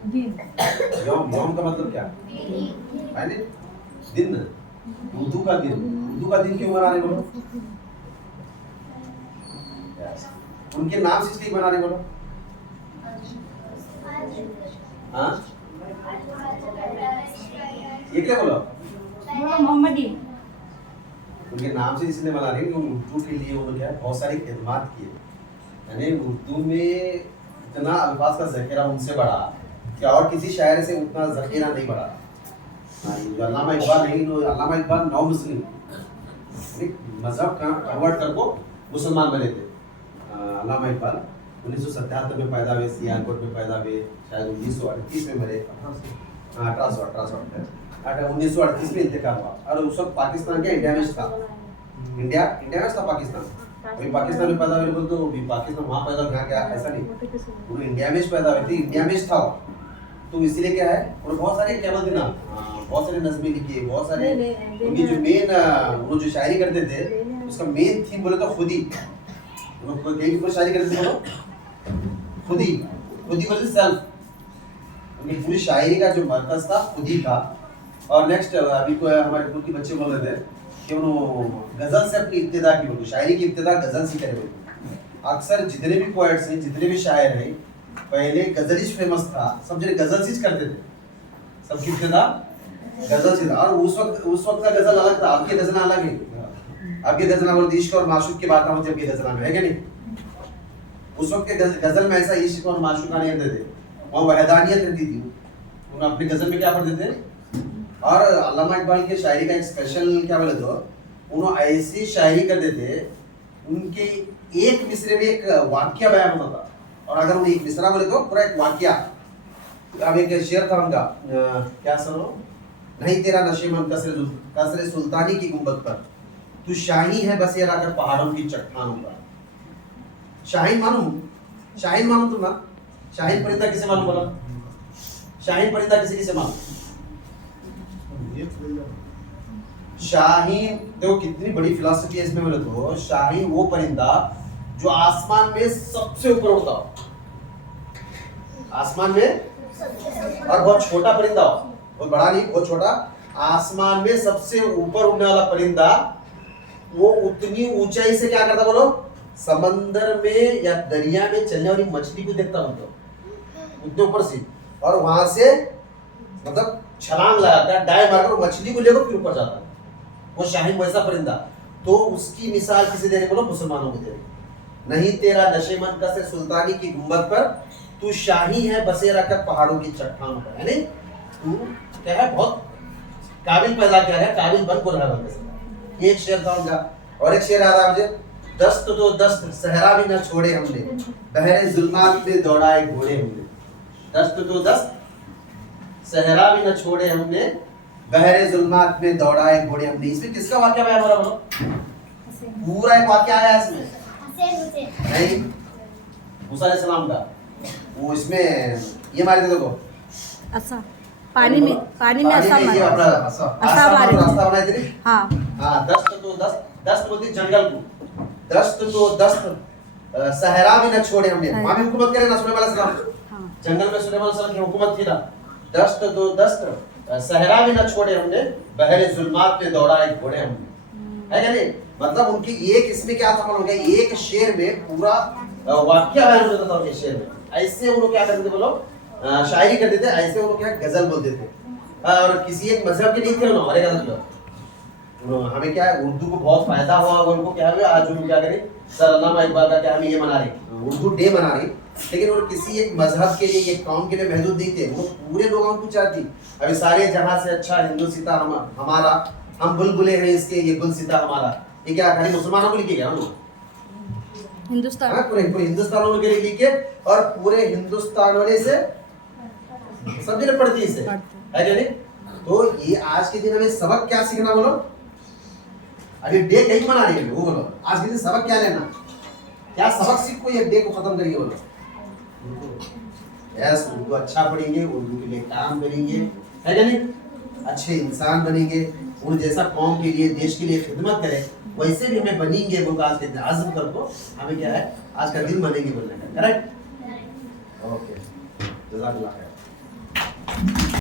यौम, यौम का मतलब क्या है? दिन। उर्दू का दिन, उर्दू का दिन क्यों मना रहे बोलो? उनके नाम से इसलिए मना रहे बोलो? हाँ, ये क्या बोलो? मोहम्मदी। उनके नाम से इसलिए मना रहे हैं कि उर्दू के लिए उन्होंने क्या बहुत सारी खिदमत की, यानी उर्दू में इतना अल्फाज का ज़ख़ीरा उनसे बढ़ा कि और किसी शायर से उतना ज़ख़ीरा नहीं बढ़ा। जो अल्लामा इकबाल नहीं, अल्लामा इकबाल नौ मुस्लिम मजहब का कन्वर्ट करको मुसलमान बने थे। अल्लामा इकबाल 1977 में पैदा हुए, सियालकोट में पैदा हुए, शायद 1938 में मरे, 1938 में इंतकाल हुआ। और उस वक्त पाकिस्तान क्या इंडिया में था? इंडिया में था पाकिस्तान। अभी पाकिस्तान में पैदा हुए तो भी पाकिस्तान वहाँ पैदा हुआ क्या? ऐसा नहीं, वो इंडिया में पैदा हुए थे, इंडिया में था। तो इसलिए क्या है, और बहुत सारे क्या बोलते ना, बहुत सारे नज़में लिखी, बहुत सारे उनकी जो मेन वो जो शायरी करते थे उसका मेन थीम बोले तो खुदी। कोई शायरी करते थे खुदी, खुदी बोलते सेल्फ। उनकी पूरी शायरी का जो मरकज था खुदी का। और नेक्स्ट अभी को हमारे खुद के बच्चे बोल रहे थे कि उन्होंने गज़ल से अपनी इब्तिदा की, बोलते शायरी की इब्तिदा गज़ल से करे। अक्सर जितने भी पोएट्स हैं, जितने भी शायर हैं, पहले गज़लिश फेमस था, सब जने गज़ल से करते थे, सबकी इब्तिदा गज़ल से था। और उस वक्त का गज़ल अलग था, आपकी गज़ल अलग है। आपकी गज़ल और इश्क और माशूक की बात हम जब गज़ल में है क्या नहीं? उस वक्त के गज़ल में ऐसा इश्क और माशूक नहीं रहते थे, वहाँ वहदानियत रहती थी। उन्होंने अपनी गज़ल में क्या पढ़ते थे? और अल्लामा इकबाल के शायरी का एक स्पेशल क्या बोले तो, उन्होंने ऐसी शायरी करते थे, उनके एक मिसरे में एक वाक्य बयान होता था। और अगर उन्हें एक मिसरा बोले तो पूरा एक वाक्य। अब एक शेर था उनका, क्या सुनो? नहीं तेरा नशेमन कसरे सुल्तानी की गुंबद पर, तू शाही है बसेरा कर पहाड़ों की चट्टानों पर। शाहीन मालूम तुम ना? शाहीन परिंदा किसे मालूम बोला? शाहीन परिंदा किसे मालूम? शाहीन देखो कितनी बड़ी फिलॉसफी है इसमें बोले तो। शाहीन वो परिंदा जो आसमान में सबसे ऊपर उड़ता हो, आसमान में, और बहुत छोटा परिंदा हो, बहुत बड़ा नहीं, बहुत छोटा, आसमान में सबसे ऊपर उड़ने वाला परिंदा, वो उतनी ऊंचाई से क्या करता बोलो? समंदर में या दरिया में चलने वाली मछली को देखता हूं, उतने ऊपर से, और वहां से मतलब छलांग लगाकर डाइव मारकर मछली को लेकर फिर ऊपर जाता है। वो शाहीन वैसा परिंदा। तो उसकी मिसाल किसे दे रहे बोलो? मुसलमानों को दे रहे। नहीं तेरा नशेमन कसरे सुल्तानी की गुंबद पर, तू शाही है बसेरा कर पहाड़ों की चट्टानों पर। यानी तू क्या है, बहुत काबिल पैदा किया है, काबिल बन को रहा है। एक शेर था उनका। और एक शेर याद आ मुझे, दस्त तो दस्त सहरा भी न छोड़े हमने, बहरे जुल्मात में दौड़ाए घोड़े हमने। दस्त तो दस्त सहरा भी न छोड़े हमने, बहरे जुल्मात में दौड़ाए घोड़े हमने। इसमें किसका वाक्य बयान हो रहा बोलो? पूरा एक वाक्य आया है इसमें, नहीं मूसा अलैहिस्सलाम का। वो इसमें ये मारे थे देखो, अच्छा पानी में असा मारे, ये अपना रास्ता बनाए थे। हाँ हाँ, दस्त बोलती जंगल को, दस्त तो दस्त सहरा भी न छोड़े हमने। वहां भी हुकूमत करे ना सुलेमान अलैहिस्सलाम, जंगल में सुलेमान अलैहिस्सलाम की हुकूमत थी ना। दस्त तो दस्त सहरा भी न छोड़े हमने, बहरे जुल्मात में दौड़ाए घोड़े हमने। है क्या नहीं? मतलब उनकी एक इसमें क्या था मालूम? एक शेर में पूरा वाक्य बयान हो जाता था उनके शेर में। ऐसे वो लोग क्या करते थे बोलो? शायरी करते थे, ऐसे वो लोग क्या गजल बोलते थे। और किसी एक मजहब के नहीं थे उन्होंने, हमारे गजल हमें क्या है, उर्दू को बहुत फायदा हुआ। उनको क्या हुआ, आज उनको क्या करें, सर अल्लामा इकबाल का क्या हम ये मना रहे, उर्दू डे मना रहे, लेकिन वो किसी एक मजहब के लिए, एक कौम के लिए महदूद नहीं थे, वो पूरे लोगों को चाहती। अभी सारे जहां से अच्छा हिंदुस्तान हमारा, हम बुलबुले हैं इसके, ये गुलसिता हमारा, ये क्या खाली मुसलमानों को लिखे गया हम हिंदुस्तान, पूरे हिंदुस्तान वालों के लिए लिखे, और पूरे हिंदुस्तान वाले से सब जने पढ़ती इसे, है क्या नहीं? तो ये आज के दिन हमें सबक क्या सीखना बोलो? अभी डे कहीं मना रही है वो बोलो, आज के दिन सबक क्या लेना, क्या सबक सीख को ये डे को खत्म करेंगे बोलो? यस, उर्दू अच्छा पढ़ेंगे, उर्दू के लिए काम करेंगे, है क्या नहीं? अच्छे इंसान बनेंगे, उन जैसा कौम के लिए, देश के लिए खिदमत करें, वैसे भी हमें बनेंगे। वो आज के आज़म कर को हमें क्या है, आज का दिन बनेंगे बोलने का, करेक्ट? ओके, जज़ाकल्लाह खैर।